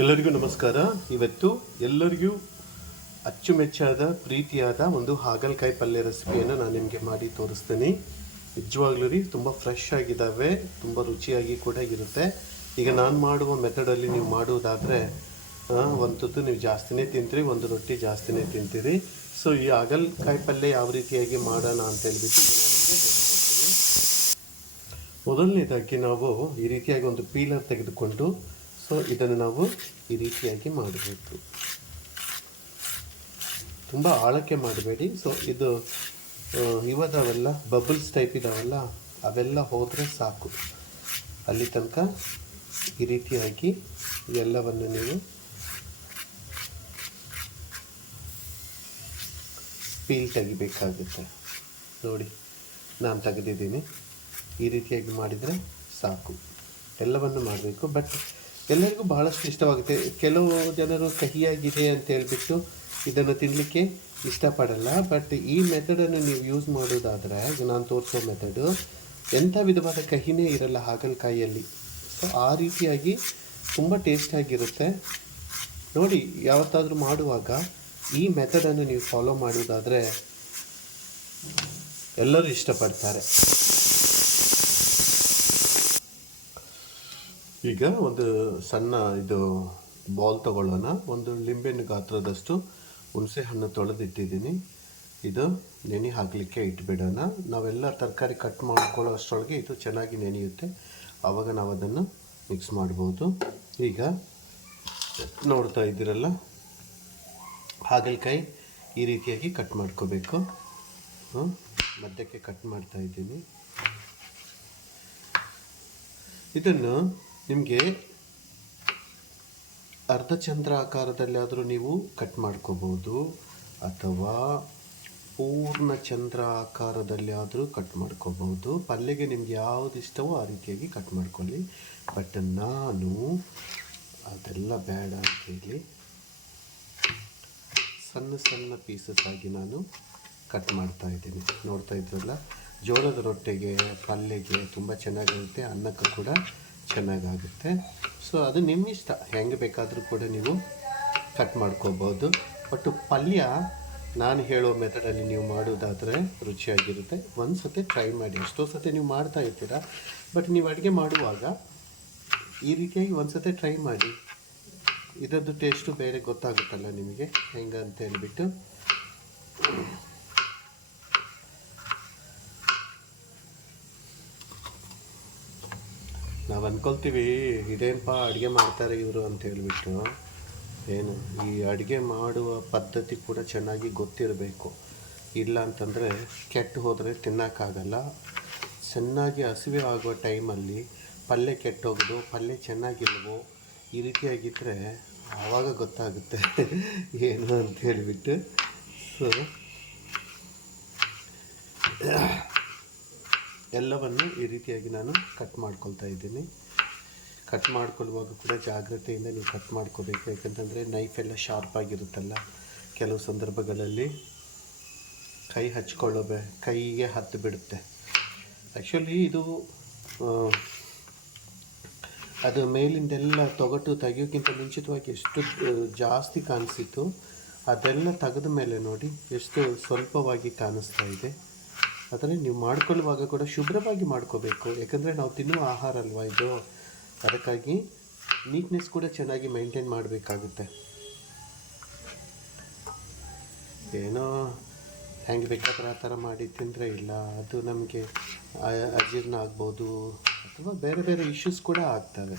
ಎಲ್ಲರಿಗೂ ನಮಸ್ಕಾರ. ಇವತ್ತು ಎಲ್ಲರಿಗೂ ಅಚ್ಚುಮೆಚ್ಚಾದ ಪ್ರೀತಿಯಾದ ಒಂದು ಹಾಗಲಕಾಯಿ ಪಲ್ಯ ರೆಸಿಪಿಯನ್ನು ನಾನು ನಿಮಗೆ ಮಾಡಿ ತೋರಿಸ್ತೀನಿ. ನಿಜವಾಗ್ಲೂ ರೀ ತುಂಬ ಫ್ರೆಶ್ ಆಗಿದ್ದಾವೆ, ತುಂಬ ರುಚಿಯಾಗಿ ಕೂಡ ಇರುತ್ತೆ. ಈಗ ನಾನು ಮಾಡುವ ಮೆಥಡಲ್ಲಿ ನೀವು ಮಾಡುವುದಾದರೆ ಒಂದು ತುತ್ತು ನೀವು ಜಾಸ್ತಿನೇ ತಿಂತೀರಿ, ಒಂದು ರೊಟ್ಟಿ ಜಾಸ್ತಿನೇ ತಿಂತೀರಿ. ಸೊ ಈ ಹಾಗಲಕಾಯಿ ಪಲ್ಯ ಯಾವ ರೀತಿಯಾಗಿ ಮಾಡೋಣ ಅಂತ ಹೇಳ್ಬಿಟ್ಟು ನಾನು ನಿಮಗೆ ಹೇಳ್ಕೊಡ್ತೀನಿ. ಮೊದಲನೇದಾಗಿ ನಾವು ಈ ರೀತಿಯಾಗಿ ಒಂದು ಪೀಲರ್ ತೆಗೆದುಕೊಂಡು ಸೊ ಇದನ್ನು ನಾವು ಈ ರೀತಿಯಾಗಿ ಮಾಡಬೇಕು. ತುಂಬ ಆಳಕ್ಕೆ ಮಾಡಬೇಡಿ. ಸೊ ಇದು ಇವದಾವೆಲ್ಲ ಬಬಲ್ಸ್ ಟೈಪ್ ಇದಾವೆಲ್ಲ ಅವೆಲ್ಲ ಹೋದರೆ ಸಾಕು. ಅಲ್ಲಿ ತನಕ ಈ ರೀತಿಯಾಗಿ ಎಲ್ಲವನ್ನು ನೀವು ಪೀಲ್ ತೆಗಿಬೇಕಾಗುತ್ತೆ. ನೋಡಿ, ನಾನು ತೆಗೆದಿದ್ದೀನಿ. ಈ ರೀತಿಯಾಗಿ ಮಾಡಿದರೆ ಸಾಕು. ಎಲ್ಲವನ್ನು ಮಾಡಬೇಕು. ಬಟ್ ಎಲ್ಲರಿಗೂ ಬಹಳಷ್ಟು ಇಷ್ಟವಾಗುತ್ತೆ. ಕೆಲವು ಜನರು ಕಹಿಯಾಗಿದೆ ಅಂತ ಹೇಳ್ಬಿಟ್ಟು ಇದನ್ನು ತಿನ್ನಲಿಕ್ಕೆ ಇಷ್ಟಪಡಲ್ಲ. ಬಟ್ ಈ ಮೆಥಡನ್ನು ನೀವು ಯೂಸ್ ಮಾಡೋದಾದರೆ, ನಾನು ತೋರಿಸೋ ಮೆಥಡು ಎಂಥ ವಿಧವಾದ ಕಹಿನೇ ಇರಲ್ಲ ಹಾಗಲಕಾಯಿಯಲ್ಲಿ. ಸೊ ಆ ರೀತಿಯಾಗಿ ತುಂಬ ಟೇಸ್ಟಾಗಿರುತ್ತೆ. ನೋಡಿ, ಯಾವತ್ತಾದರೂ ಮಾಡುವಾಗ ಈ ಮೆಥಡನ್ನು ನೀವು ಫಾಲೋ ಮಾಡೋದಾದರೆ ಎಲ್ಲರೂ ಇಷ್ಟಪಡ್ತಾರೆ. ಈಗ ಒಂದು ಸಣ್ಣ ಇದು ಬಾಲ್ ತೊಗೊಳ್ಳೋಣ. ಒಂದು ಲಿಂಬೆಹಣ್ಣು ಗಾತ್ರದಷ್ಟು ಹುಣಸೆ ಹಣ್ಣು ತೊಳೆದಿಟ್ಟಿದ್ದೀನಿ. ಇದು ನೆನೆ ಹಾಕಲಿಕ್ಕೆ ಇಟ್ಬಿಡೋಣ. ನಾವೆಲ್ಲ ತರಕಾರಿ ಕಟ್ ಮಾಡ್ಕೊಳ್ಳೋ ಅಷ್ಟರೊಳಗೆ ಇದು ಚೆನ್ನಾಗಿ ನೆನೆಯುತ್ತೆ. ಆವಾಗ ನಾವು ಅದನ್ನು ಮಿಕ್ಸ್ ಮಾಡ್ಬೋದು. ಈಗ ನೋಡ್ತಾ ಇದ್ದೀರಲ್ಲ, ಹಾಗಲಕಾಯಿ ಈ ರೀತಿಯಾಗಿ ಕಟ್ ಮಾಡ್ಕೋಬೇಕು. ಮಧ್ಯಕ್ಕೆ ಕಟ್ ಮಾಡ್ತಾ ಇದ್ದೀನಿ. ಇದನ್ನು ನಿಮಗೆ ಅರ್ಧಚಂದ್ರ ಆಕಾರದಲ್ಲಿ ಆದರೂ ನೀವು ಕಟ್ ಮಾಡ್ಕೋಬೋದು, ಅಥವಾ ಪೂರ್ಣ ಚಂದ್ರ ಆಕಾರದಲ್ಲಿ ಆದರೂ ಕಟ್ ಮಾಡ್ಕೋಬೋದು. ಪಲ್ಯಗೆ ನಿಮ್ಗೆ ಯಾವುದು ಇಷ್ಟವೋ ಆ ರೀತಿಯಾಗಿ ಕಟ್ ಮಾಡ್ಕೊಳ್ಳಿ. ಬಟ್ ನಾನು ಅದೆಲ್ಲ ಬೇಡ ಅಂತೇಳಿ ಸಣ್ಣ ಸಣ್ಣ ಪೀಸಸ್ ಆಗಿ ನಾನು ಕಟ್ ಮಾಡ್ತಾ ಇದ್ದೀನಿ. ನೋಡ್ತಾ ಇದ್ರಲ್ಲ, ಜೋಳದ ರೊಟ್ಟೆಗೆ, ಪಲ್ಯಗೆ ತುಂಬ ಚೆನ್ನಾಗಿರುತ್ತೆ, ಅನ್ನಕ್ಕೆ ಕೂಡ ಚೆನ್ನಾಗಾಗುತ್ತೆ. ಸೊ ಅದು ನಿಮ್ಮ ಇಷ್ಟ, ಹೆಂಗೆ ಬೇಕಾದರೂ ಕೂಡ ನೀವು ಕಟ್ ಮಾಡ್ಕೋಬೋದು. ಬಟ್ ಪಲ್ಯ ನಾನು ಹೇಳೋ ಮೆಥಡಲ್ಲಿ ನೀವು ಮಾಡೋದಾದರೆ ರುಚಿಯಾಗಿರುತ್ತೆ. ಒಂದು ಸತಿ ಟ್ರೈ ಮಾಡಿ. ಎಷ್ಟೋ ಸತಿ ನೀವು ಮಾಡ್ತಾ ಇರ್ತೀರ, ಬಟ್ ನೀವು ಅಡುಗೆ ಮಾಡುವಾಗ ಈ ರೀತಿಯಾಗಿ ಒಂದು ಸತಿ ಟ್ರೈ ಮಾಡಿ. ಇದರದ್ದು ಟೇಸ್ಟು ಬೇರೆ ಗೊತ್ತಾಗುತ್ತಲ್ಲ ನಿಮಗೆ ಹೆಂಗೆ ಅಂತ ಹೇಳ್ಬಿಟ್ಟು. ನಾವು ಅಂದ್ಕೊಳ್ತೀವಿ ಇದೇನಪ್ಪ ಅಡುಗೆ ಮಾಡ್ತಾರೆ ಇವರು ಅಂತ ಹೇಳ್ಬಿಟ್ಟು. ಏನು, ಈ ಅಡುಗೆ ಮಾಡುವ ಪದ್ಧತಿ ಕೂಡ ಚೆನ್ನಾಗಿ ಗೊತ್ತಿರಬೇಕು. ಇಲ್ಲ ಅಂತಂದರೆ ಕೆಟ್ಟು ಹೋದರೆ ತಿನ್ನೋಕ್ಕಾಗಲ್ಲ. ಚೆನ್ನಾಗಿ ಹಸಿವೆ ಆಗುವ ಟೈಮಲ್ಲಿ ಪಲ್ಯ ಕೆಟ್ಟೋಗೋದು, ಪಲ್ಯ ಚೆನ್ನಾಗಿಲ್ವೋ ಈ ರೀತಿಯಾಗಿದ್ದರೆ ಆವಾಗ ಗೊತ್ತಾಗುತ್ತೆ ಏನು ಅಂತ ಹೇಳಿಬಿಟ್ಟು. ಸೊ ಎಲ್ಲವನ್ನು ಈ ರೀತಿಯಾಗಿ ನಾನು ಕಟ್ ಮಾಡ್ಕೊಳ್ತಾ ಇದ್ದೀನಿ. ಕಟ್ ಮಾಡ್ಕೊಳ್ಳುವಾಗ ಕೂಡ ಜಾಗ್ರತೆಯಿಂದ ನೀವು ಕಟ್ ಮಾಡ್ಕೋಬೇಕು. ಯಾಕಂತಂದರೆ ನೈಫೆಲ್ಲ ಶಾರ್ಪಾಗಿರುತ್ತಲ್ಲ, ಕೆಲವು ಸಂದರ್ಭಗಳಲ್ಲಿ ಕೈಗೆ ಹತ್ತು ಬಿಡುತ್ತೆ. ಆ್ಯಕ್ಚುಲಿ ಇದು ಅದು ಮೇಲಿಂದೆಲ್ಲ ತೊಗಟು ತೆಗಿಯೋಕ್ಕಿಂತ ಮುಂಚಿತವಾಗಿ ಎಷ್ಟು ಜಾಸ್ತಿ ಕಾಣಿಸಿತ್ತು, ಅದೆಲ್ಲ ತೆಗೆದ ಮೇಲೆ ನೋಡಿ ಎಷ್ಟು ಸ್ವಲ್ಪವಾಗಿ ಕಾಣಿಸ್ತಾ ಇದೆ. ಆದರೆ ನೀವು ಮಾಡ್ಕೊಳ್ಳುವಾಗ ಕೂಡ ಶುಭ್ರವಾಗಿ ಮಾಡ್ಕೋಬೇಕು. ಯಾಕಂದರೆ ನಾವು ತಿನ್ನುವ ಆಹಾರ ಅಲ್ವಾ ಇದು, ಅದಕ್ಕಾಗಿ ನೀಟ್ನೆಸ್ ಕೂಡ ಚೆನ್ನಾಗಿ ಮೇಂಟೈನ್ ಮಾಡಬೇಕಾಗುತ್ತೆ. ಏನೋ ಹೆಂಗೆ ಬೇಕಾದ್ರೆ ಆ ಥರ ಮಾಡಿ ತಿಂದರೆ ಇಲ್ಲ, ಅದು ನಮಗೆ ಅಜೀರ್ಣ ಆಗ್ಬೋದು, ಅಥವಾ ಬೇರೆ ಬೇರೆ ಇಶ್ಯೂಸ್ ಕೂಡ ಆಗ್ತವೆ.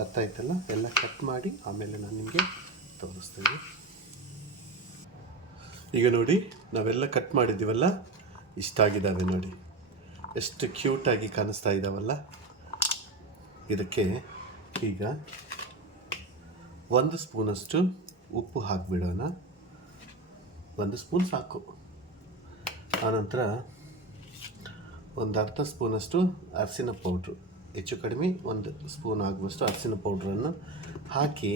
ಅರ್ಥ ಆಯ್ತಲ್ಲ? ಎಲ್ಲ ಕಟ್ ಮಾಡಿ ಆಮೇಲೆ ನಾನು ನಿಮಗೆ ತೋರಿಸ್ತೀನಿ. ಈಗ ನೋಡಿ, ನಾವೆಲ್ಲ ಕಟ್ ಮಾಡಿದ್ದೀವಲ್ಲ, ಇಷ್ಟಾಗಿದ್ದಾವೆ ನೋಡಿ, ಎಷ್ಟು ಕ್ಯೂಟಾಗಿ ಕಾಣಿಸ್ತಾ ಇದ್ದಾವಲ್ಲ. ಇದಕ್ಕೆ ಈಗ 1 ಸ್ಪೂನಷ್ಟು ಉಪ್ಪು ಹಾಕಿಬಿಡೋಣ. 1 ಸ್ಪೂನ್ ಸಾಕು. ಆನಂತರ ಒಂದು ಅರ್ಧ ಸ್ಪೂನಷ್ಟು ಅರಿಶಿನ ಪೌಡ್ರು, ಹೆಚ್ಚು ಕಡಿಮೆ 1 ಸ್ಪೂನ್ ಆಗುವಷ್ಟು ಅರಿಶಿನ ಪೌಡ್ರನ್ನು ಹಾಕಿ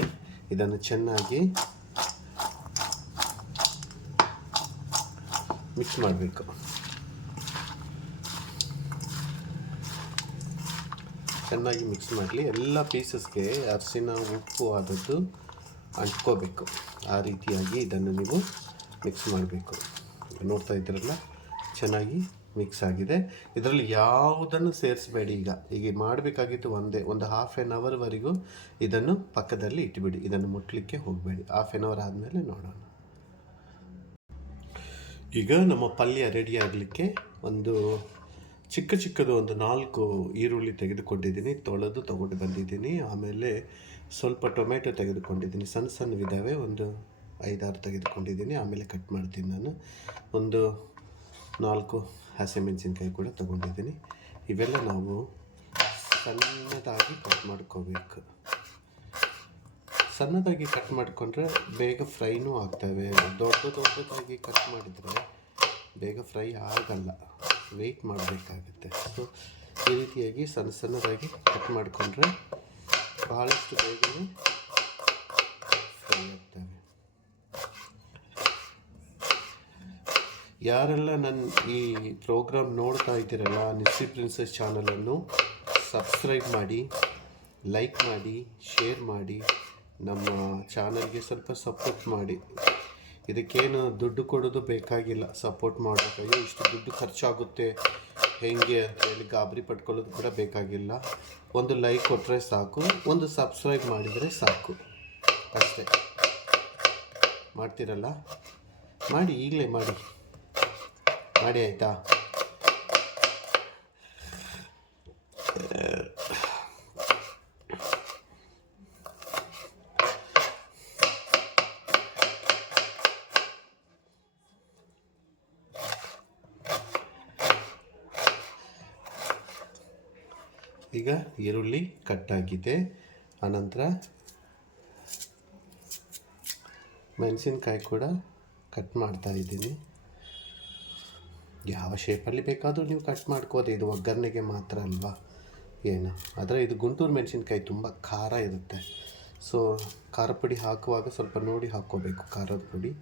ಇದನ್ನು ಚೆನ್ನಾಗಿ ಮಿಕ್ಸ್ ಮಾಡಬೇಕು. ಚೆನ್ನಾಗಿ ಮಿಕ್ಸ್ ಮಾಡಲಿ. ಎಲ್ಲ ಪೀಸಸ್ಗೆ ಅರಿಶಿನ ಉಪ್ಪು ಆದದ್ದು ಅಂಟ್ಕೋಬೇಕು. ಆ ರೀತಿಯಾಗಿ ಇದನ್ನು ನೀವು ಮಿಕ್ಸ್ ಮಾಡಬೇಕು. ನೋಡ್ತಾ ಇದ್ದೀರಲ್ಲ, ಚೆನ್ನಾಗಿ ಮಿಕ್ಸ್ ಆಗಿದೆ. ಇದರಲ್ಲಿ ಯಾವುದನ್ನು ಸೇರಿಸಬೇಡಿ. ಈಗ ಮಾಡಬೇಕಾಗಿತ್ತು ಒಂದು ಹಾಫ್ ಆನ್ ಅವರ್ವರೆಗೂ ಇದನ್ನು ಪಕ್ಕದಲ್ಲಿ ಇಟ್ಬಿಡಿ. ಇದನ್ನು ಮುಟ್ಲಿಕ್ಕೆ ಹೋಗಬೇಡಿ. ಹಾಫ್ ಆನ್ ಅವರ್ ಆದಮೇಲೆ ನೋಡೋಣ. ಈಗ ನಮ್ಮ ಪಲ್ಯ ರೆಡಿ ಆಗಲಿಕ್ಕೆ ಒಂದು ಚಿಕ್ಕದು ಒಂದು 4 ಈರುಳ್ಳಿ ತೆಗೆದುಕೊಂಡಿದ್ದೀನಿ, ತೊಳೆದು ತಗೊಂಡು ಬಂದಿದ್ದೀನಿ. ಆಮೇಲೆ ಸ್ವಲ್ಪ ಟೊಮೆಟೊ ತೆಗೆದುಕೊಂಡಿದ್ದೀನಿ, ಸಣ್ಣವಿದ್ದಾವೆ, ಒಂದು 5-6 ತೆಗೆದುಕೊಂಡಿದ್ದೀನಿ. ಆಮೇಲೆ ಕಟ್ ಮಾಡ್ತೀನಿ ನಾನು. ಒಂದು 4 ಹಸಿಮೆಣಸಿನ್ಕಾಯಿ ಕೂಡ ತಗೊಂಡಿದ್ದೀನಿ. ಇವೆಲ್ಲ ನಾವು ಸಣ್ಣದಾಗಿ ಕಟ್ ಮಾಡ್ಕೋಬೇಕು. ಸಣ್ಣದಾಗಿ ಕಟ್ ಮಾಡಿಕೊಂಡ್ರೆ ಬೇಗ ಫ್ರೈನೂ ಆಗ್ತವೆ. ದೊಡ್ಡದಾಗಿ ಕಟ್ ಮಾಡಿದರೆ ಬೇಗ ಫ್ರೈ ಆಗಲ್ಲ, ವೆಯ್ಟ್ ಮಾಡಬೇಕಾಗುತ್ತೆ. ಸೊ ಈ ರೀತಿಯಾಗಿ ಸಣ್ಣದಾಗಿ ಕಟ್ ಮಾಡಿಕೊಂಡ್ರೆ ಭಾಳಷ್ಟು ಬೇಗನೆ ಫ್ರೈ ಆಗ್ತವೆ. ಯಾರೆಲ್ಲ ನನ್ನ ಈ ಪ್ರೋಗ್ರಾಮ್ ನೋಡ್ತಾ ಇದ್ದೀರಲ್ಲ, ನಿಸ್ಸಿ ಪ್ರಿನ್ಸಸ್ ಚಾನಲನ್ನು ಸಬ್ಸ್ಕ್ರೈಬ್ ಮಾಡಿ, ಲೈಕ್ ಮಾಡಿ, ಶೇರ್ ಮಾಡಿ, ನಮ್ಮ ಚಾನಲ್ಗೆ ಸ್ವಲ್ಪ ಸಪೋರ್ಟ್ ಮಾಡಿ. ಇದಕ್ಕೇನು ದುಡ್ಡು ಕೊಡೋದು ಬೇಕಾಗಿಲ್ಲ, ಸಪೋರ್ಟ್ ಮಾಡಬೇಕು. ಅಯ್ಯೋ ಇಷ್ಟು ದುಡ್ಡು ಖರ್ಚಾಗುತ್ತೆ ಹೇಗೆ ಅಂತೇಳಿ ಗಾಬರಿ ಪಟ್ಕೊಳ್ಳೋದು ಕೂಡ ಬೇಕಾಗಿಲ್ಲ. ಒಂದು ಲೈಕ್ ಕೊಟ್ಟರೆ ಸಾಕು, ಒಂದು ಸಬ್ಸ್ಕ್ರೈಬ್ ಮಾಡಿದರೆ ಸಾಕು, ಅಷ್ಟೇ. ಮಾಡ್ತೀರಲ್ಲ, ಮಾಡಿ, ಈಗಲೇ ಮಾಡಿ ಆಯಿತಾ? ಈಗ ಈರುಳ್ಳಿ ಕಟ್ಟಾಗಿದೆ. ಆನಂತರ ಮೆಣಸಿನ್ಕಾಯಿ ಕೂಡ ಕಟ್ ಮಾಡ್ತಾ ಇದ್ದೀನಿ. ಯಾವ ಶೇಪಲ್ಲಿ ಬೇಕಾದರೂ ನೀವು ಕಟ್ ಮಾಡ್ಕೋದು, ಇದು ಒಗ್ಗರಣೆಗೆ ಮಾತ್ರ ಅಲ್ವಾ ಏನು. ಆದರೆ ಇದು ಗುಂಟೂರು ಮೆಣಸಿನ್ಕಾಯಿ ತುಂಬ ಖಾರ ಇರುತ್ತೆ. ಸೊ ಖಾರ ಪುಡಿ ಹಾಕುವಾಗ ಸ್ವಲ್ಪ ನೋಡಿ ಹಾಕ್ಕೋಬೇಕು, ಖಾರದ ಪುಡಿ.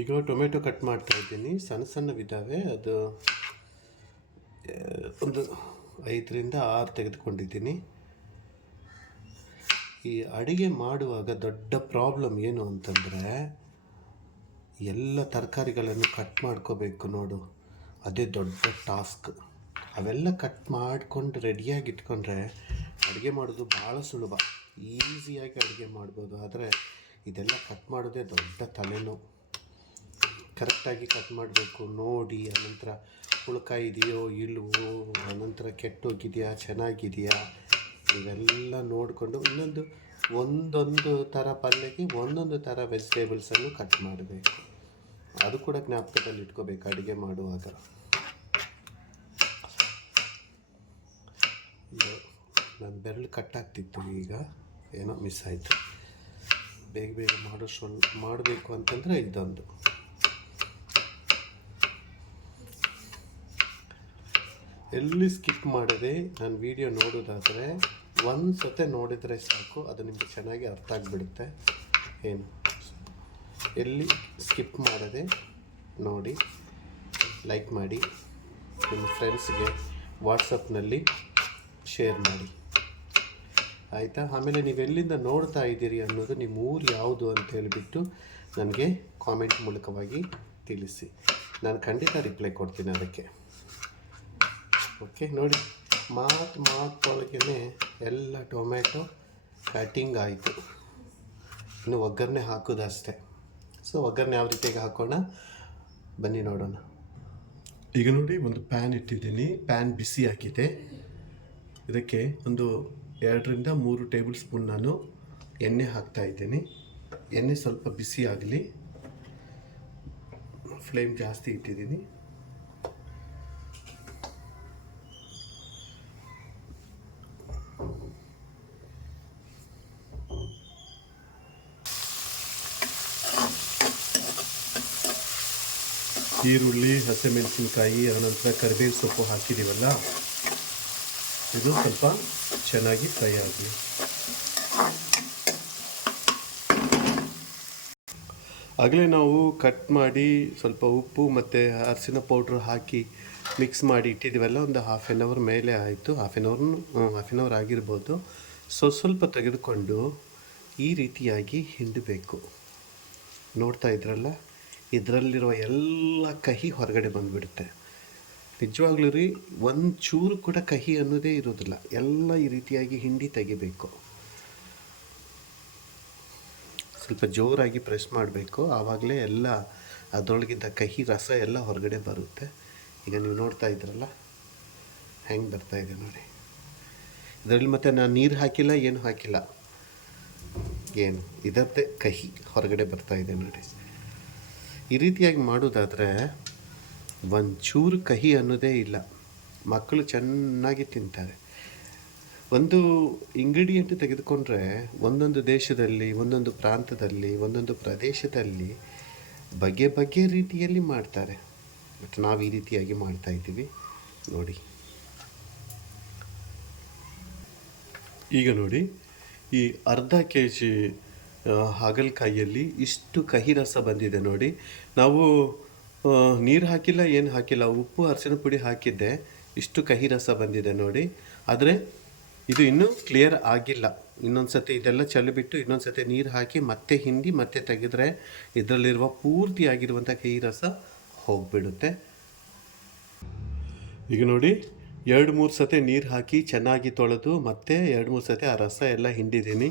ಈಗ ಟೊಮೆಟೊ ಕಟ್ ಮಾಡ್ತಾ ಇದ್ದೀನಿ, ಸಣ್ಣವಿದ್ದಾವೆ. ಅದು ಒಂದು 5-6 ತೆಗೆದುಕೊಂಡಿದ್ದೀನಿ. ಈ ಅಡುಗೆ ಮಾಡುವಾಗ ದೊಡ್ಡ ಪ್ರಾಬ್ಲಮ್ ಏನು ಅಂತಂದರೆ, ಎಲ್ಲ ತರಕಾರಿಗಳನ್ನು ಕಟ್ ಮಾಡ್ಕೋಬೇಕು ನೋಡು, ಅದೇ ದೊಡ್ಡ ಟಾಸ್ಕ್. ಅವೆಲ್ಲ ಕಟ್ ಮಾಡಿಕೊಂಡು ರೆಡಿಯಾಗಿ ಇಟ್ಕೊಂಡ್ರೆ ಅಡುಗೆ ಮಾಡೋದು ಭಾಳ ಸುಲಭ, ಈಸಿಯಾಗಿ ಅಡುಗೆ ಮಾಡ್ಬೋದು. ಆದರೆ ಇದೆಲ್ಲ ಕಟ್ ಮಾಡೋದೇ ದೊಡ್ಡ ತಲೆನೋವು. ಕರೆಕ್ಟಾಗಿ ಕಟ್ ಮಾಡಬೇಕು ನೋಡಿ. ಆನಂತರ ಹುಳಕಾಯಿ ಇದೆಯೋ ಇಲ್ವೋ, ಆನಂತರ ಕೆಟ್ಟೋಗಿದೆಯಾ ಚೆನ್ನಾಗಿದೆಯಾ, ಇವೆಲ್ಲ ನೋಡಿಕೊಂಡು ಒಂದೊಂದು ಥರ ಪಲ್ಯಕ್ಕೆ ಒಂದೊಂದು ಥರ ವೆಜಿಟೇಬಲ್ಸನ್ನು ಕಟ್ ಮಾಡಬೇಕು. ಅದು ಕೂಡ ಜ್ಞಾಪಕದಲ್ಲಿ ಇಟ್ಕೋಬೇಕು ಅಡುಗೆ ಮಾಡುವಾಗ. ನನ್ನ ಬೆರಳು ಕಟ್ಟಾಗ್ತಿತ್ತು, ಈಗ ಏನೋ ಮಿಸ್ ಆಯಿತು. ಬೇಗ ಮಾಡಬೇಕು ಅಂತಂದರೆ ಇದೊಂದು. ಎಲ್ಲಿ ಸ್ಕಿಪ್ ಮಾಡದೆ ನಾನು ವಿಡಿಯೋ ನೋಡೋದಾದರೆ ಒಂದು ಸತೆ ನೋಡಿದರೆ ಸಾಕು, ಅದು ನಿಮಗೆ ಚೆನ್ನಾಗಿ ಅರ್ಥ ಆಗಿಬಿಡುತ್ತೆ. ಏನು ಎಲ್ಲಿ ಸ್ಕಿಪ್ ಮಾಡದೆ ನೋಡಿ, ಲೈಕ್ ಮಾಡಿ, ನಿಮ್ಮ ಫ್ರೆಂಡ್ಸ್ಗೆ ವಾಟ್ಸಪ್ನಲ್ಲಿ ಶೇರ್ ಮಾಡಿ, ಆಯಿತಾ? ಆಮೇಲೆ ನೀವು ಎಲ್ಲಿಂದ ನೋಡ್ತಾ ಇದ್ದೀರಿ ಅನ್ನೋದು, ನಿಮ್ಮ ಊರು ಯಾವುದು ಅಂತ ಹೇಳಿಬಿಟ್ಟು ನನಗೆ ಕಾಮೆಂಟ್ ಮೂಲಕವಾಗಿ ತಿಳಿಸಿ. ನಾನು ಖಂಡಿತ ರಿಪ್ಲೈ ಕೊಡ್ತೀನಿ ಅದಕ್ಕೆ. ಓಕೆ, ನೋಡಿ, ಮಾತೊಳಗೇ ಎಲ್ಲ ಟೊಮೆಟೊ ಕಟಿಂಗ್ ಆಯಿತು. ಇನ್ನು ಒಗ್ಗರಣೆ ಹಾಕೋದು ಅಷ್ಟೇ. ಸೊ ಒಗ್ಗರಣೆ ಯಾವ ರೀತಿಯಾಗಿ ಹಾಕೋಣ ಬನ್ನಿ ನೋಡೋಣ. ಈಗ ನೋಡಿ, ಒಂದು ಪ್ಯಾನ್ ಇಟ್ಟಿದ್ದೀನಿ, ಪ್ಯಾನ್ ಬಿಸಿ ಆಗಿದೆ. ಇದಕ್ಕೆ ಒಂದು 2-3 ಟೇಬಲ್ ಸ್ಪೂನ್ ನಾನು ಎಣ್ಣೆ ಹಾಕ್ತಾ ಇದ್ದೀನಿ. ಎಣ್ಣೆ ಸ್ವಲ್ಪ ಬಿಸಿ ಆಗಲಿ, ಫ್ಲೇಮ್ ಜಾಸ್ತಿ ಇಟ್ಟಿದ್ದೀನಿ. ಈರುಳ್ಳಿ, ಹಸಿಮೆಣಸಿನ್ಕಾಯಿ, ಆನಂತರ ಕರಿಬೇವು ಸೊಪ್ಪು ಹಾಕಿದ್ದೀವಲ್ಲ, ಇದು ಸ್ವಲ್ಪ ಚೆನ್ನಾಗಿ ಫ್ರೈ ಆಗಲಿ. ಆಗಲೇ ನಾವು ಕಟ್ ಮಾಡಿ ಸ್ವಲ್ಪ ಉಪ್ಪು ಮತ್ತು ಅರಿಶಿನ ಪೌಡ್ರ್ ಹಾಕಿ ಮಿಕ್ಸ್ ಮಾಡಿ ಇಟ್ಟಿದ್ದೀವಲ್ಲ, ಒಂದು ಹಾಫ್ ಆನ್ ಅವರ್ ಮೇಲೆ ಆಯಿತು, ಹಾಫ್ ಆನ್ ಅವರ್ ಆಗಿರ್ಬೋದು. ಸ್ವಲ್ಪ ತೆಗೆದುಕೊಂಡು ಈ ರೀತಿಯಾಗಿ ಹಿಂಡಬೇಕು. ನೋಡ್ತಾ ಇದ್ರಲ್ಲ, ಇದರಲ್ಲಿರುವ ಎಲ್ಲ ಕಹಿ ಹೊರಗಡೆ ಬಂದುಬಿಡುತ್ತೆ. ನಿಜವಾಗ್ಲೂ ರೀ, ಒಂಚೂರು ಕೂಡ ಕಹಿ ಅನ್ನೋದೇ ಇರೋದಿಲ್ಲ. ಎಲ್ಲ ಈ ರೀತಿಯಾಗಿ ಹಿಂಡಿ ತೆಗಿಬೇಕು. ಸ್ವಲ್ಪ ಜೋರಾಗಿ ಪ್ರೆಸ್ ಮಾಡಬೇಕು, ಆವಾಗಲೇ ಎಲ್ಲ ಅದರೊಳಗಿದ್ದ ಕಹಿ ರಸ ಎಲ್ಲ ಹೊರಗಡೆ ಬರುತ್ತೆ. ಈಗ ನೀವು ನೋಡ್ತಾ ಇದ್ರಲ್ಲ ಹೆಂಗೆ ಬರ್ತಾಯಿದೆ ನೋಡಿ. ಇದರಲ್ಲಿ ಮತ್ತೆ ನಾನು ನೀರು ಹಾಕಿಲ್ಲ, ಏನು ಹಾಕಿಲ್ಲ, ಏನು ಇದರದ್ದೇ ಕಹಿ ಹೊರಗಡೆ ಬರ್ತಾಯಿದೆ ನೋಡಿ. ಈ ರೀತಿಯಾಗಿ ಮಾಡೋದಾದರೆ ಒಂಚೂರು ಕಹಿ ಅನ್ನೋದೇ ಇಲ್ಲ. ಮಕ್ಕಳು ಚೆನ್ನಾಗಿ ತಿಂತಾರೆ. ಒಂದು ಇಂಗ್ರೀಡಿಯೆಂಟ್ ತೆಗೆದುಕೊಂಡ್ರೆ ಒಂದೊಂದು ದೇಶದಲ್ಲಿ, ಒಂದೊಂದು ಪ್ರಾಂತದಲ್ಲಿ, ಒಂದೊಂದು ಪ್ರದೇಶದಲ್ಲಿ ಬಗೆ ರೀತಿಯಲ್ಲಿ ಮಾಡ್ತಾರೆ. ಬಟ್ ನಾವು ಈ ರೀತಿಯಾಗಿ ಮಾಡ್ತಾಯಿದ್ದೀವಿ ನೋಡಿ. ಈಗ ನೋಡಿ, ಈ ಅರ್ಧ kg ಹಾಗಲಕಾಯಿಯಲ್ಲಿ ಇಷ್ಟು ಕಹಿ ರಸ ಬಂದಿದೆ ನೋಡಿ. ನಾವು ನೀರು ಹಾಕಿಲ್ಲ, ಏನು ಹಾಕಿಲ್ಲ, ಉಪ್ಪು ಅರಿಶಿನ ಪುಡಿ ಹಾಕಿದ್ದೆ, ಇಷ್ಟು ಕಹಿ ರಸ ಬಂದಿದೆ ನೋಡಿ. ಆದರೆ ಇದು ಇನ್ನೂ ಕ್ಲಿಯರ್ ಆಗಿಲ್ಲ. ಇನ್ನೊಂದು ಸತಿ ಇದೆಲ್ಲ ಚೆಲ್ಲಿಬಿಟ್ಟು ಇನ್ನೊಂದು ಸತಿ ನೀರು ಹಾಕಿ ಮತ್ತೆ ಹಿಂಡಿ ಮತ್ತೆ ತೆಗೆದ್ರೆ ಇದರಲ್ಲಿರುವ ಪೂರ್ತಿಯಾಗಿರುವಂಥ ಕಹಿ ರಸ ಹೋಗಿಬಿಡುತ್ತೆ. ಈಗ ನೋಡಿ, 2-3 ಸತಿ ನೀರು ಹಾಕಿ ಚೆನ್ನಾಗಿ ತೊಳೆದು ಮತ್ತೆ 2-3 ಸತಿ ಆ ರಸ ಎಲ್ಲ ಹಿಂಡಿದ್ದೀನಿ.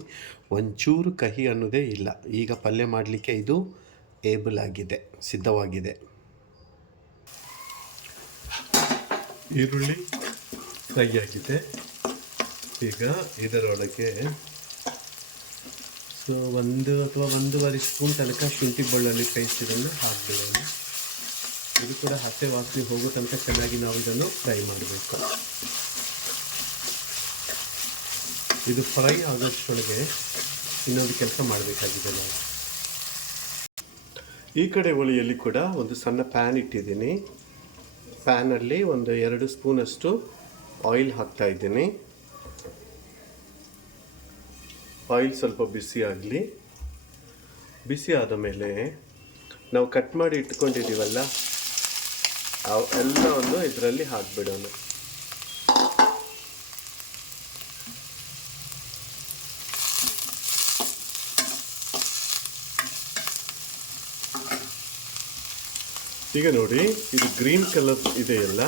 ಒಂಚೂರು ಕಹಿ ಅನ್ನೋದೇ ಇಲ್ಲ. ಈಗ ಪಲ್ಯ ಮಾಡಲಿಕ್ಕೆ ಇದು ಏಬಲ್ ಆಗಿದೆ, ಸಿದ್ಧವಾಗಿದೆ. ಈರುಳ್ಳಿ ಫ್ರೈ ಆಗಿದೆ. ಈಗ ಇದರೊಳಗೆ 1 ಅಥವಾ 1.5 ಸ್ಪೂನ್ ತನಕ ಶುಂಠಿ ಬೆಳ್ಳುಳ್ಳಿ ಪೇಸ್ಟ್ ಇದನ್ನು ಹಾಕಿಬಿಡೋಣ. ಇದು ಕೂಡ ಹಸೆ ವಾಸನೆ ಹೋಗೋ ತನಕ ಚೆನ್ನಾಗಿ ನಾವು ಇದನ್ನು ಫ್ರೈ ಮಾಡಬೇಕು. ಇದು ಫ್ರೈ ಆಗೋಷ್ಟರೊಳಗೆ ಇನ್ನೊಂದು ಕೆಲಸ ಮಾಡಬೇಕಾಗಿದೆ ನಾವು. ಈ ಕಡೆ ಒಲೆಯಲ್ಲಿ ಕೂಡ ಒಂದು ಸಣ್ಣ ಪ್ಯಾನ್ ಇಟ್ಟಿದ್ದೀನಿ. ಪ್ಯಾನಲ್ಲಿ ಒಂದು 2 ಸ್ಪೂನಷ್ಟು ಆಯಿಲ್ ಹಾಕ್ತಾ ಇದ್ದೀನಿ. ಆಯಿಲ್ ಸ್ವಲ್ಪ ಬಿಸಿ ಆಗಲಿ. ಬಿಸಿ ಆದ ಮೇಲೆ ನಾವು ಕಟ್ ಮಾಡಿ ಇಟ್ಕೊಂಡಿದ್ದೀವಲ್ಲ, ಎಲ್ಲವನ್ನು ಇದರಲ್ಲಿ ಹಾಕಿಬಿಡೋಣ. ಈಗ ನೋಡಿ, ಇದು ಗ್ರೀನ್ ಕಲರ್ ಇದೆಯಲ್ಲ,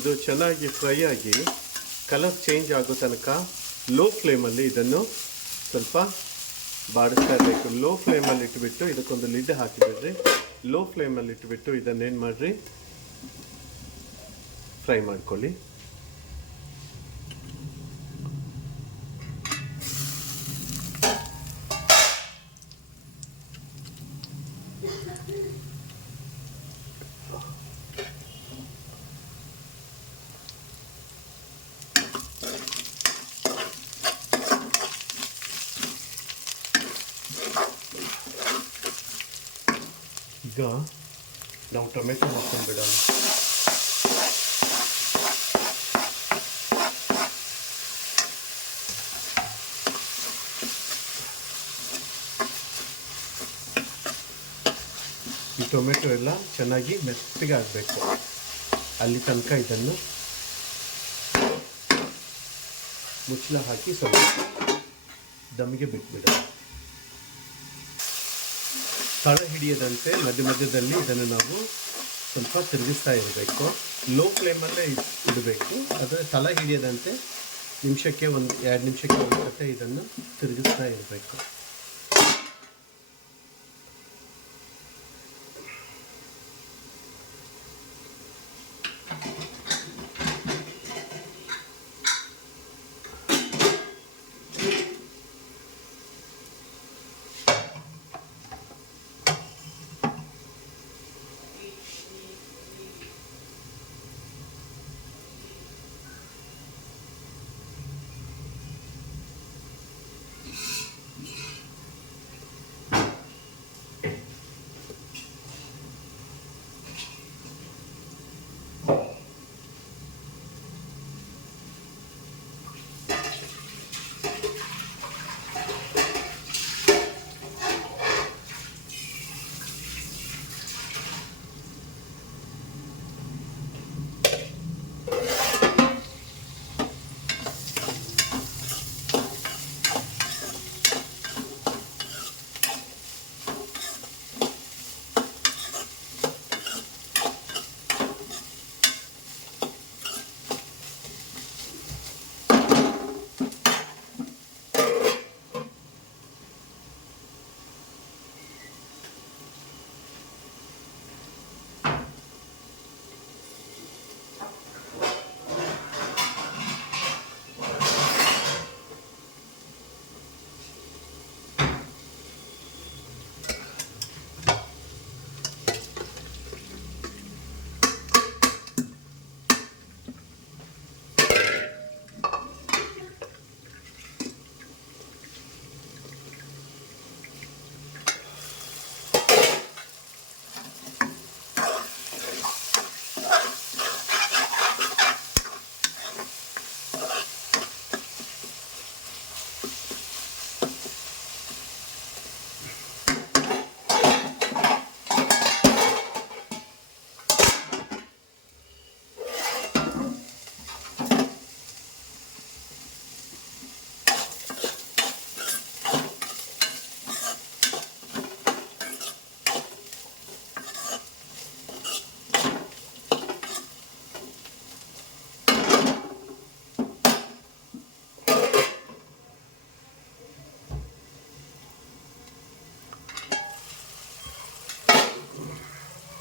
ಇದು ಚೆನ್ನಾಗಿ ಫ್ರೈ ಆಗಿ ಕಲರ್ ಚೇಂಜ್ ಆಗೋ ತನಕ ಲೋ ಫ್ಲೇಮಲ್ಲಿ ಇದನ್ನು ಸ್ವಲ್ಪ ಬಾಡಿಸ್ತಾ ಇರಬೇಕು. ಲೋ ಫ್ಲೇಮಲ್ಲಿ ಇಟ್ಬಿಟ್ಟು ಇದಕ್ಕೊಂದು ಲಿಡ್ ಹಾಕಿಬಿಡ್ರಿ. ಲೋ ಫ್ಲೇಮಲ್ಲಿ ಇಟ್ಬಿಟ್ಟು ಇದನ್ನೇನು ಮಾಡಿರಿ, ಫ್ರೈ ಮಾಡ್ಕೊಳ್ಳಿ. ಈಗ ನಾವು ಟೊಮೆಟೊ ಹಾಕೊಂಡ್ಬಿಡೋಣ. ಈ ಟೊಮೆಟೊ ಎಲ್ಲ ಚೆನ್ನಾಗಿ ಮೆತ್ತಗೆ ಆಗಬೇಕು. ಅಲ್ಲಿ ತನಕ ಇದನ್ನು ಮುಚ್ಚಳ ಹಾಕಿ ಸ್ವಲ್ಪ ದಮ್ಮಿಗೆ ಬಿಟ್ಬಿಡೋಣ. ತಳ ಹಿಡಿಯದಂತೆ ಮಧ್ಯದಲ್ಲಿ ಇದನ್ನು ನಾವು ಸ್ವಲ್ಪ ತಿರುಗಿಸ್ತಾ ಇರಬೇಕು. ಲೋ ಫ್ಲೇಮಲ್ಲೇ ಇಡಬೇಕು. ಆದರೆ ತಳ ಹಿಡಿಯದಂತೆ ನಿಮಿಷಕ್ಕೆ 2 ನಿಮಿಷಕ್ಕೆ ಒಂದು ಸತಿ ಇದನ್ನು ತಿರುಗಿಸ್ತಾ ಇರಬೇಕು.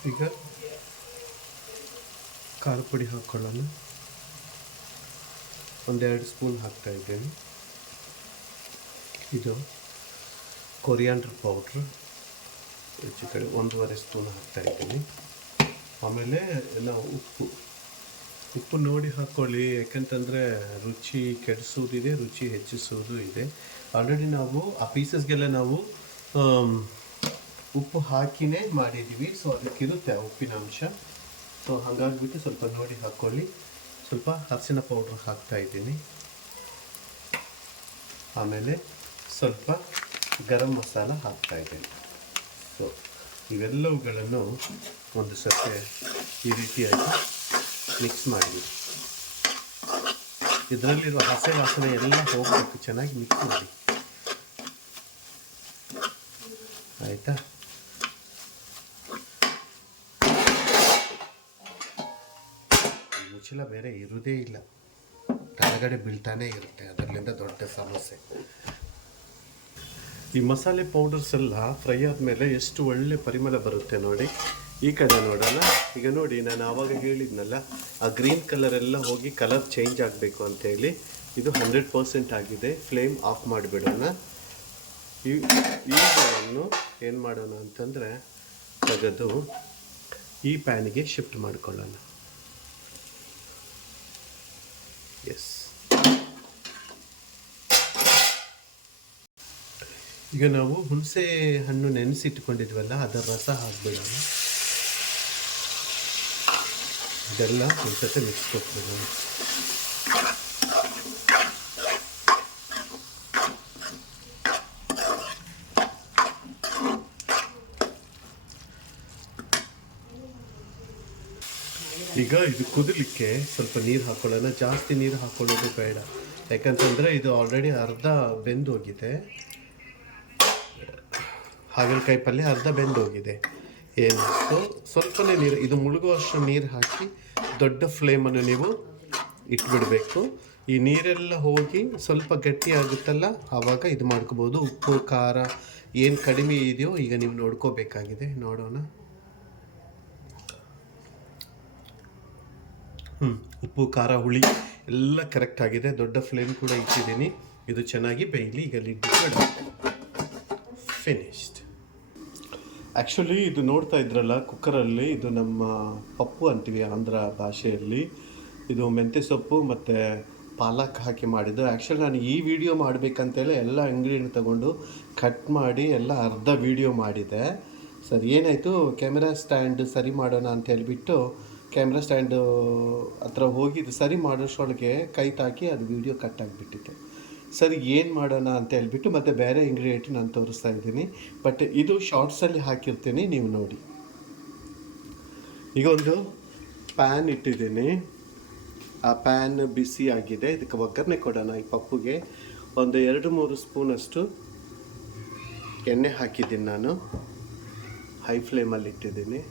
ಈಗ ಖಾರ ಪುಡಿ ಹಾಕ್ಕೊಳ್ಳೋಣ. 1-2 ಸ್ಪೂನ್ ಹಾಕ್ತಾ ಇದ್ದೇನೆ. ಇದು ಕೊರಿಯಾಂಡರ್ ಪೌಡ್ರ್ ಹೆಚ್ಚು ಕಡೆ 1.5 ಸ್ಪೂನ್ ಹಾಕ್ತಾ ಇದ್ದೀನಿ. ಆಮೇಲೆ ನಾವು ಉಪ್ಪು ನೋಡಿ ಹಾಕ್ಕೊಳ್ಳಿ, ಯಾಕಂತಂದರೆ ರುಚಿ ಕೆಡಿಸೋದಿದೆ, ರುಚಿ ಹೆಚ್ಚಿಸೋದು ಇದೆ. ಆಲ್ರೆಡಿ ನಾವು ಆ ಪೀಸಸ್ಗೆಲ್ಲ ನಾವು ಉಪ್ಪು ಹಾಕಿನೇ ಮಾಡಿದ್ದೀವಿ, ಸೊ ಅದಕ್ಕಿರುತ್ತೆ ಉಪ್ಪಿನ ಅಂಶ. ಸೊ ಹಾಗಾಗಿಬಿಟ್ಟು ಸ್ವಲ್ಪ ನೋಡಿ ಹಾಕ್ಕೊಳ್ಳಿ. ಸ್ವಲ್ಪ ಅರಿಶಿನ ಪೌಡ್ರ್ ಹಾಕ್ತಾ ಇದ್ದೀನಿ. ಆಮೇಲೆ ಸ್ವಲ್ಪ ಗರಂ ಮಸಾಲ ಹಾಕ್ತಾ ಇದ್ದೀನಿ. ಸೊ ಇವೆಲ್ಲವುಗಳನ್ನು ಒಂದು ಸತಿ ಈ ರೀತಿಯಾಗಿ ಮಿಕ್ಸ್ ಮಾಡಿ. ಇದರಲ್ಲಿರುವ ಹಸೆ ವಾಸನೆ ಎಲ್ಲ ಹೋಗಬೇಕು, ಚೆನ್ನಾಗಿ ಮಿಕ್ಸ್ ಮಾಡಿ. ಆಯಿತಾ? ಮುಚ್ಚಳ ಬೇರೆ ಇರುವುದೇ ಇಲ್ಲ, ಕೆಳಗಡೆ ಬೀಳ್ತಾನೆ ಇರುತ್ತೆ, ಅದರಿಂದ ದೊಡ್ಡ ಸಮಸ್ಯೆ. ಈ ಮಸಾಲೆ ಪೌಡರ್ಸ್ ಎಲ್ಲ ಫ್ರೈ ಆದಮೇಲೆ ಎಷ್ಟು ಒಳ್ಳೆ ಪರಿಮಳ ಬರುತ್ತೆ ನೋಡಿ. ಈ ಕಡೆ ನೋಡೋಣ. ಈಗ ನೋಡಿ, ನಾನು ಆವಾಗ ಹೇಳಿದ್ನಲ್ಲ, ಆ ಗ್ರೀನ್ ಕಲರ್ ಎಲ್ಲ ಹೋಗಿ ಕಲರ್ ಚೇಂಜ್ ಆಗಬೇಕು ಅಂತೇಳಿ. ಇದು 100% ಆಗಿದೆ. ಫ್ಲೇಮ್ ಆಫ್ ಮಾಡಿಬಿಡೋಣ. ಇವುಗಳನ್ನು ಏನು ಮಾಡೋಣ ಅಂತಂದರೆ ತೆಗೆದು ಈ ಪ್ಯಾನಿಗೆ ಶಿಫ್ಟ್ ಮಾಡಿಕೊಳ್ಳೋಣ. ಎಸ್, ಈಗ ನಾವು ಹುಣಸೆ ಹಣ್ಣು ನೆನೆಸಿಟ್ಕೊಂಡಿದ್ವಲ್ಲ, ಅದರ ರಸ ಹಾಕ್ಬಿಡೋಣ. ಇದೆಲ್ಲ ಒಂದು ಸತಿ ಮಿಕ್ಸ್ ಕೊಟ್ಬಿಡೋಣ. ಈಗ ಇದು ಕುದಲಿಕ್ಕೆ ಸ್ವಲ್ಪ ನೀರು ಹಾಕ್ಕೊಳ್ಳೋಣ. ಜಾಸ್ತಿ ನೀರು ಹಾಕ್ಕೊಳ್ಳೋದು ಬೇಡ, ಯಾಕಂತಂದರೆ ಇದು ಆಲ್ರೆಡಿ ಅರ್ಧ ಬೆಂದು ಹೋಗಿದೆ. ಹಾಗಲಕಾಯಿ ಪಲ್ಯ ಅರ್ಧ ಬೆಂದು ಹೋಗಿದೆ. ಏನು ಸ್ವಲ್ಪನೇ ನೀರು, ಇದು ಮುಳುಗುವಷ್ಟು ನೀರು ಹಾಕಿ ದೊಡ್ಡ ಫ್ಲೇಮನ್ನು ನೀವು ಇಟ್ಬಿಡಬೇಕು. ಈ ನೀರೆಲ್ಲ ಹೋಗಿ ಸ್ವಲ್ಪ ಗಟ್ಟಿ ಆಗುತ್ತಲ್ಲ, ಆವಾಗ ಇದು ಮಾಡ್ಕೋಬೋದು. ಉಪ್ಪು ಖಾರ ಏನು ಕಡಿಮೆ ಇದೆಯೋ ಈಗ ನೀವು ನೋಡ್ಕೋಬೇಕಾಗಿದೆ. ನೋಡೋಣ. ಉಪ್ಪು ಖಾರ ಹುಳಿ ಎಲ್ಲ ಕರೆಕ್ಟ್ ಆಗಿದೆ. ದೊಡ್ಡ ಫ್ಲೇಮ್ ಕೂಡ ಇಟ್ಟಿದ್ದೀನಿ. ಇದು ಚೆನ್ನಾಗಿ ಬೇಯಲಿ. ಈಗ ಲಿಡ್ ಫಿನಿಶ್ಡ್. ಆ್ಯಕ್ಚುಲಿ ಇದು ನೋಡ್ತಾ ಇದ್ರಲ್ಲ ಕುಕ್ಕರಲ್ಲಿ, ಇದು ನಮ್ಮ ಪಪ್ಪು ಅಂತೀವಿ ಆಂಧ್ರ ಭಾಷೆಯಲ್ಲಿ. ಇದು ಮೆಂತ್ಯ ಸೊಪ್ಪು ಮತ್ತು ಪಾಲಕ್ ಹಾಕಿ ಮಾಡಿದ್ದು. ಆ್ಯಕ್ಚುಲಿ ನಾನು ಈ ವಿಡಿಯೋ ಮಾಡಬೇಕಂತೇಳಿ ಎಲ್ಲ ಇಂಗ್ರೀಡಿಯೆಂಟ್ ತಗೊಂಡು ಕಟ್ ಮಾಡಿ ಎಲ್ಲ ಅರ್ಧ ವಿಡಿಯೋ ಮಾಡಿದೆ. ಸರಿ, ಏನಾಯಿತು, ಕ್ಯಾಮೆರಾ ಸ್ಟ್ಯಾಂಡ್ ಸರಿ ಮಾಡೋಣ ಅಂತ ಹೇಳಿಬಿಟ್ಟು ಕ್ಯಾಮ್ರಾ ಸ್ಟ್ಯಾಂಡು ಹತ್ರ ಹೋಗಿ ಇದು ಸರಿ ಮಾಡೋಷ್ಟೊಳಗೆ ಕೈ ತಾಕಿ ಅದು ವಿಡಿಯೋ ಕಟ್ ಆಗಿಬಿಟ್ಟಿತ್ತು. ಸರಿ, ಏನು ಮಾಡೋಣ ಅಂತ ಹೇಳ್ಬಿಟ್ಟು ಮತ್ತೆ ಬೇರೆ ಇಂಗ್ರೀಡಿಯೆಂಟ್ ನಾನು ತೋರಿಸ್ತಾ ಇದ್ದೀನಿ. ಬಟ್ ಇದು ಶಾರ್ಟ್ಸಲ್ಲಿ ಹಾಕಿರ್ತೀನಿ, ನೀವು ನೋಡಿ. ಈಗ ಒಂದು ಪ್ಯಾನ್ ಇಟ್ಟಿದ್ದೀನಿ. ಆ ಪ್ಯಾನ್ ಬಿಸಿ ಆಗಿದೆ. ಇದಕ್ಕೆ ಒಗ್ಗರಣೆ ಕೊಡೋಣ. ಈ ಪಪ್ಪುಗೆ ಒಂದು 2-3 ಸ್ಪೂನಷ್ಟು ಎಣ್ಣೆ ಹಾಕಿದ್ದೀನಿ. ನಾನು ಹೈ ಫ್ಲೇಮಲ್ಲಿ ಇಟ್ಟಿದ್ದೀನಿ.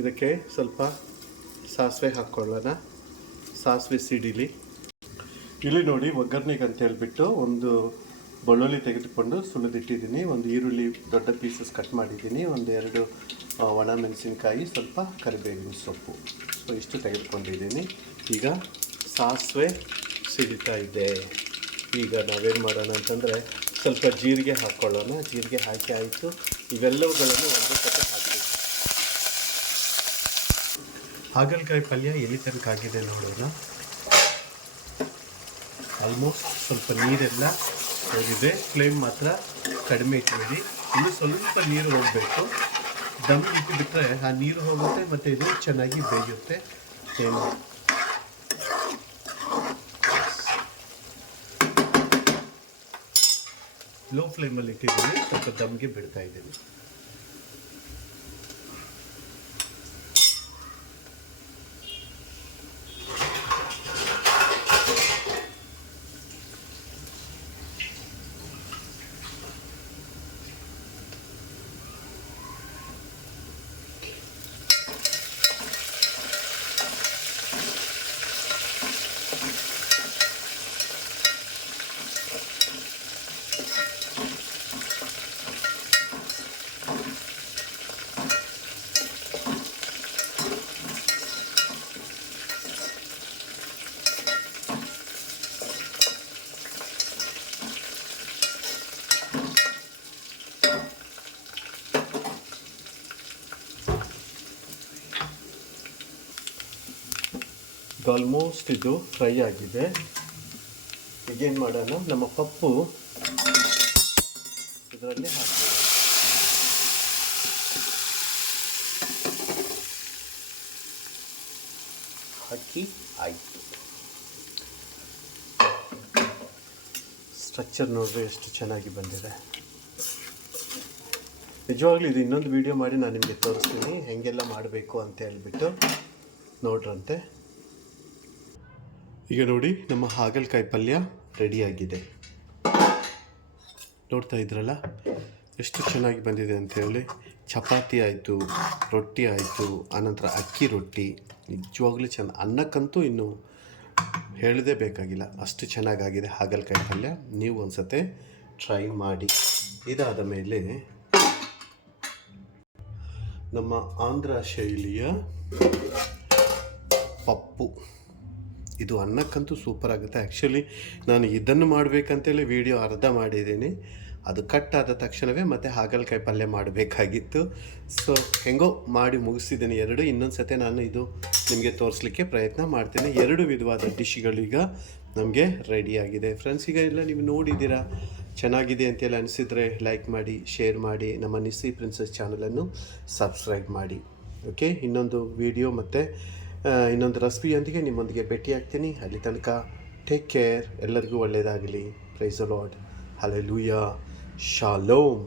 ಇದಕ್ಕೆ ಸ್ವಲ್ಪ ಸಾಸಿವೆ ಹಾಕ್ಕೊಳ್ಳೋಣ. ಸಾಸಿವೆ ಸಿಡಿಲಿ. ಇಲ್ಲಿ ನೋಡಿ, ಒಗ್ಗರಣೆಗೆ ಅಂತ ಹೇಳ್ಬಿಟ್ಟು ಒಂದು ಬೆಳ್ಳುಳ್ಳಿ ತೆಗೆದುಕೊಂಡು ಸುಲಿದಿಟ್ಟಿದ್ದೀನಿ. ಒಂದು ಈರುಳ್ಳಿ ದೊಡ್ಡ ಪೀಸಸ್ ಕಟ್ ಮಾಡಿದ್ದೀನಿ. 1-2 ಒಣ ಮೆಣಸಿನ್ಕಾಯಿ, ಸ್ವಲ್ಪ ಕರಿಬೇವಿನ ಸೊಪ್ಪು. ಸೊ ಇಷ್ಟು ತೆಗೆದುಕೊಂಡಿದ್ದೀನಿ. ಈಗ ಸಾಸಿವೆ ಸಿಡಿತಾ ಇದೆ. ಈಗ ನಾವೇನು ಮಾಡೋಣ ಅಂತಂದರೆ ಸ್ವಲ್ಪ ಜೀರಿಗೆ ಹಾಕ್ಕೊಳ್ಳೋಣ. ಜೀರಿಗೆ ಹಾಕಿ ಆಯಿತು. ಇವೆಲ್ಲವುಗಳನ್ನು ಒಂದು ಸತಿ ಹಾಕಿ. ಹಾಗಲಕಾಯಿ ಪಲ್ಯ ಎಲ್ಲಿ ತನಕ ಆಗಿದೆ ನೋಡೋಣ. ಆಲ್ಮೋಸ್ಟ್ ಸ್ವಲ್ಪ ನೀರೆಲ್ಲ ಹೋಗಿದೆ. ಫ್ಲೇಮ್ ಮಾತ್ರ ಕಡಿಮೆ ಇಟ್ಬಿಡಿ. ಇನ್ನು ಸ್ವಲ್ಪ ನೀರು ಹೋಗಬೇಕು. ದಮ್ ಇಟ್ಟುಬಿಟ್ರೆ ಆ ನೀರು ಹೋಗುತ್ತೆ ಮತ್ತು ಇದು ಚೆನ್ನಾಗಿ ಬೇಯುತ್ತೆ. ಏನು ಲೋ ಫ್ಲೇಮಲ್ಲಿ ಇಟ್ಟಿದ್ದೀನಿ, ಸ್ವಲ್ಪ ದಮ್ಗೆ ಬಿಡ್ತಾ ಇದ್ದೀನಿ. ಆಲ್ಮೋಸ್ಟ್ ಇದು ಫ್ರೈ ಆಗಿದೆ. ಈಗೇನು ಮಾಡೋಣ, ನಮ್ಮ ಪಪ್ಪು ಇದರಲ್ಲಿ ಹಾಕ್ತೀವಿ. ಹಾಕಿ ಆಯಿತು. ಸ್ಟ್ರಕ್ಚರ್ ನೋಡ್ರಿ ಎಷ್ಟು ಚೆನ್ನಾಗಿ ಬಂದಿದೆ. ನಿಜವಾಗ್ಲೂ ಇದು ಇನ್ನೊಂದು ವಿಡಿಯೋ ಮಾಡಿ ನಾನು ನಿಮಗೆ ತೋರಿಸ್ತೀನಿ ಹೇಗೆಲ್ಲ ಮಾಡಬೇಕು ಅಂತ ಹೇಳ್ಬಿಟ್ಟು ನೋಡ್ರಂತೆ. ಈಗ ನೋಡಿ, ನಮ್ಮ ಹಾಗಲಕಾಯಿ ಪಲ್ಯ ರೆಡಿಯಾಗಿದೆ. ನೋಡ್ತಾ ಇದ್ರಲ್ಲ ಎಷ್ಟು ಚೆನ್ನಾಗಿ ಬಂದಿದೆ ಅಂಥೇಳಿ. ಚಪಾತಿ ಆಯಿತು, ರೊಟ್ಟಿ ಆಯಿತು, ಆನಂತರ ಅಕ್ಕಿ ರೊಟ್ಟಿ. ನಿಜವಾಗ್ಲೂ ಅನ್ನಕ್ಕಂತೂ ಇನ್ನು ಹೇಳದೇ ಬೇಕಾಗಿಲ್ಲ, ಅಷ್ಟು ಚೆನ್ನಾಗಾಗಿದೆ ಹಾಗಲಕಾಯಿ ಪಲ್ಯ. ನೀವು ಒಂದ್ಸತೆ ಟ್ರೈ ಮಾಡಿ. ಇದಾದ ಮೇಲೆ ನಮ್ಮ ಆಂಧ್ರ ಶೈಲಿಯ ಪಪ್ಪು. ಇದು ಅನ್ನಕ್ಕಂತೂ ಸೂಪರ್ ಆಗುತ್ತೆ. ಆ್ಯಕ್ಚುಲಿ ನಾನು ಇದನ್ನು ಮಾಡಬೇಕಂತೇಳಿ ವಿಡಿಯೋ ಅರ್ಧ ಮಾಡಿದ್ದೀನಿ. ಅದು ಕಟ್ ಆದ ತಕ್ಷಣವೇ ಮತ್ತೆ ಹಾಗಲಕಾಯಿ ಪಲ್ಯ ಮಾಡಬೇಕಾಗಿತ್ತು. ಸೊ ಹೆಂಗೋ ಮಾಡಿ ಮುಗಿಸಿದ್ದೀನಿ ಎರಡು. ಇನ್ನೊಂದು ಸತಿ ನಾನು ಇದು ನಿಮಗೆ ತೋರಿಸ್ಲಿಕ್ಕೆ ಪ್ರಯತ್ನ ಮಾಡ್ತೀನಿ. ಎರಡು ವಿಧವಾದ ಡಿಶ್ಗಳೀಗ ನಮಗೆ ರೆಡಿಯಾಗಿದೆ. ಫ್ರೆಂಡ್ಸ್, ಈಗ ಎಲ್ಲ ನೀವು ನೋಡಿದ್ದೀರಾ, ಚೆನ್ನಾಗಿದೆ ಅಂತೇಳಿ ಅನಿಸಿದರೆ ಲೈಕ್ ಮಾಡಿ, ಶೇರ್ ಮಾಡಿ, ನಮ್ಮ ನಿಸ್ಸಿ ಪ್ರಿನ್ಸಸ್ ಚಾನಲನ್ನು ಸಬ್ಸ್ಕ್ರೈಬ್ ಮಾಡಿ. ಓಕೆ, ಇನ್ನೊಂದು ವಿಡಿಯೋ ಮತ್ತು ಇನ್ನೊಂದು ರೆಸಿಪಿಯೊಂದಿಗೆ ನಿಮ್ಮೊಂದಿಗೆ ಭೇಟಿಯಾಗ್ತೀನಿ. ಅಲ್ಲಿ ತನಕ ಟೇಕ್ ಕೇರ್. ಎಲ್ಲರಿಗೂ ಒಳ್ಳೆಯದಾಗಲಿ. Praise the lord. Hallelujah. Shalom.